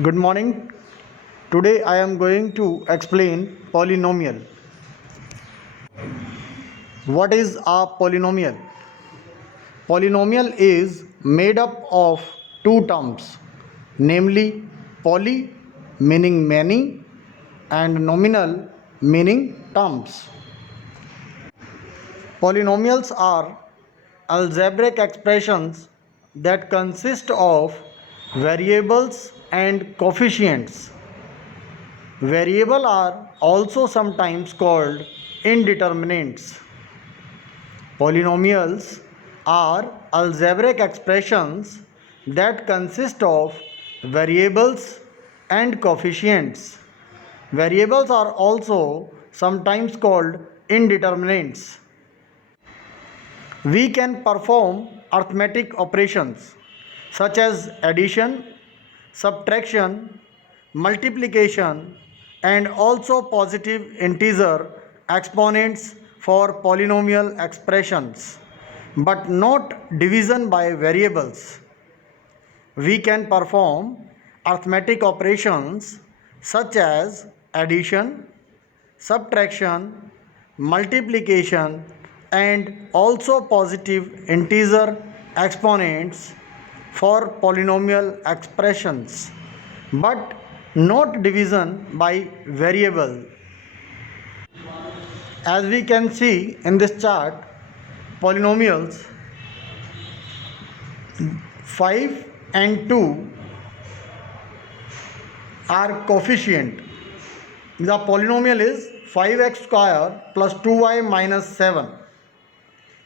Good morning. Today I am going to explain polynomial. What is a polynomial? Polynomial is made up of two terms, namely poly meaning many and nominal meaning terms. Polynomials are algebraic expressions that consist of variables and coefficients. Variables are also sometimes called indeterminates. Polynomials are algebraic expressions that consist of variables and coefficients. Variables are also sometimes called indeterminates. We can perform arithmetic operations such as addition, subtraction, multiplication, and also positive integer exponents for polynomial expressions, but not division by variables. We can perform arithmetic operations such as addition, subtraction, multiplication, and also positive integer exponents for polynomial expressions, but not division by variable. As we can see in this chart, polynomials 5 and 2 are coefficient. The polynomial is 5x square plus 2y minus 7.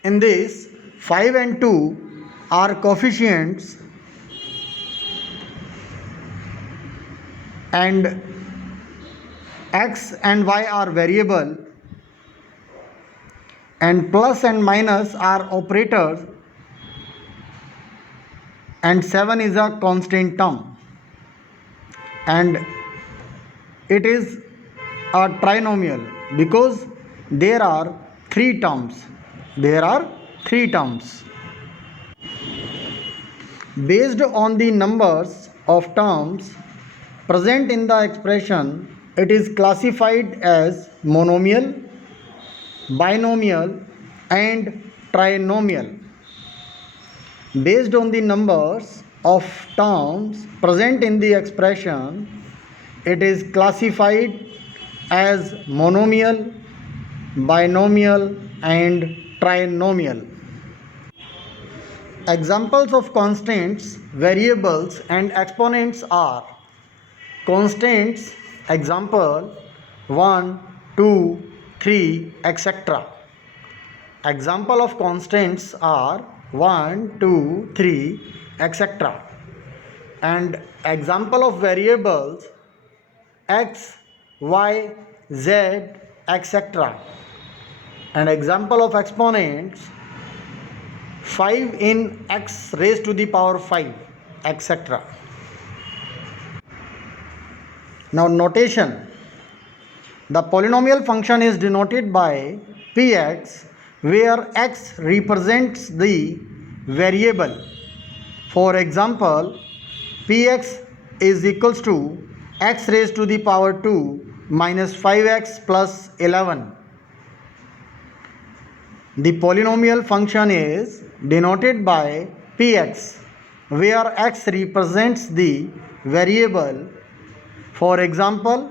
In this, 5 and 2 are coefficients and x and y are variable and plus and minus are operators and 7 is a constant term, and it is a trinomial because there are three terms. Based on the numbers of terms present in the expression, it is classified as monomial, binomial, and trinomial. Based on the numbers of terms present in the expression, it is classified as monomial, binomial, and trinomial. Examples of constants, variables, and exponents are constants, example 1, 2, 3, etc. Example of constants are 1, 2, 3, etc. And example of variables x, y, z, etc. And example of exponents 5 in x raised to the power 5, etc. Now notation. The polynomial function is denoted by px, where x represents the variable. For example, px is equals to x raised to the power 2 minus 5x plus 11. The polynomial function is denoted by px, where x represents the variable. For example,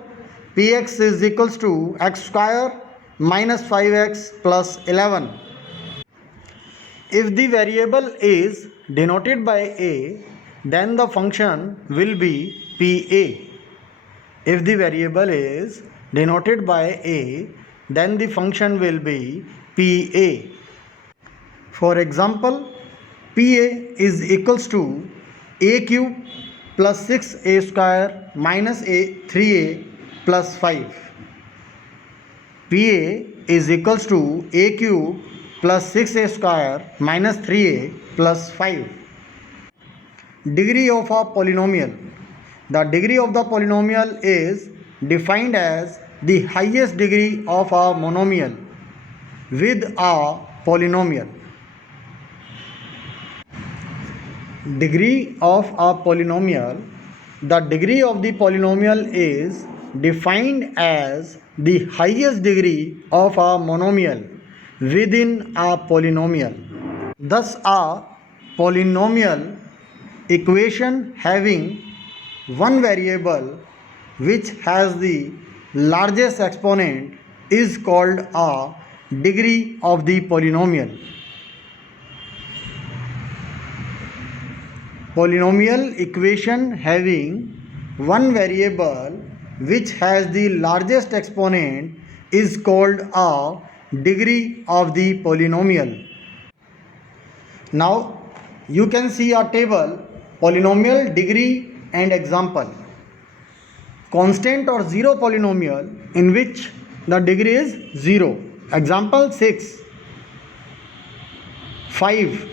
px is equals to x square minus 5x plus 11. If the variable is denoted by a, then the function will be pa. If the variable is denoted by a, then the function will be pa. For example, pa is equals to a cube plus 6a square minus 3a plus 5. pa is equals to a cube plus 6a square minus 3a plus 5. Degree of a polynomial. The degree of the polynomial is defined as the highest degree of a monomial with a polynomial. Degree of a polynomial. the degree of the polynomial is defined as the highest degree of a monomial within a polynomial. Thus, a polynomial equation having one variable which has the largest exponent is called a degree of the polynomial. Polynomial equation having one variable which has the largest exponent is called a degree of the polynomial. Now you can see a table polynomial degree and example. Constant or zero polynomial in which the degree is 0. Example 6, 5,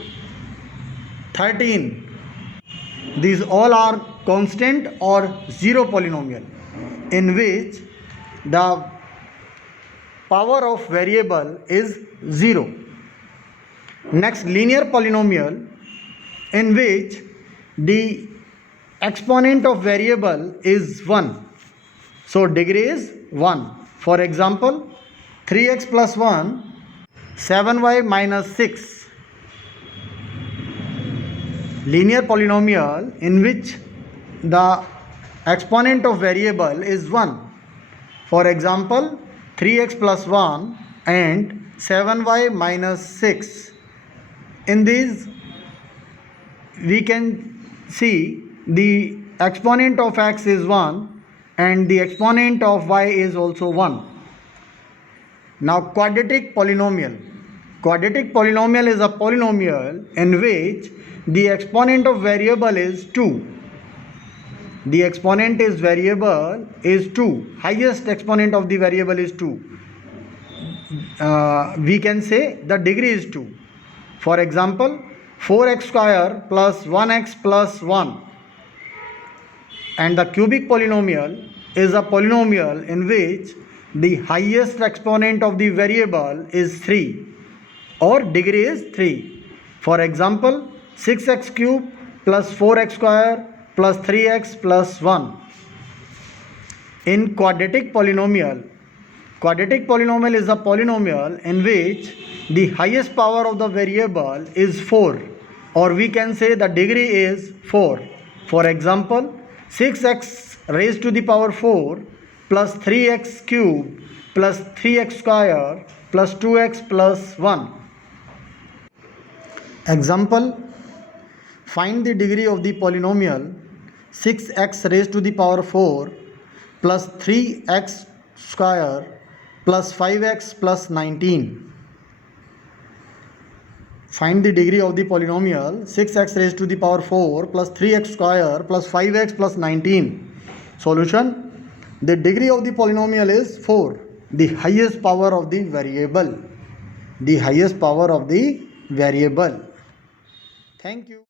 13. These all are constant or zero polynomial in which the power of variable is 0. Next, linear polynomial in which the exponent of variable is 1. So degree is 1. For example, 3x plus 1, 7y minus 6. Linear polynomial in which the exponent of variable is 1. For example, 3x plus 1 and 7y minus 6. In these, we can see the exponent of x is 1 and the exponent of y is also 1. Now, quadratic polynomial. Quadratic polynomial is a polynomial in which the exponent of variable is 2. The exponent is variable is 2. Highest exponent of the variable is 2. We can say the degree is 2. For example, 4x square plus 1x plus 1. And the cubic polynomial is a polynomial in which the highest exponent of the variable is 3 or degree is 3. For example, 6x cube plus 4x square plus 3x plus 1. In quadratic polynomial is a polynomial in which the highest power of the variable is 4 or we can say the degree is 4. For example, 6x raised to the power 4 plus 3x cube plus 3x square plus 2x plus 1. Example, find the degree of the polynomial 6x raised to the power 4 plus 3x square plus 5x plus 19. Find the degree of the polynomial 6x raised to the power 4 plus 3x square plus 5x plus 19. Solution, the degree of the polynomial is 4, the highest power of the variable. The highest power of the variable. Thank you.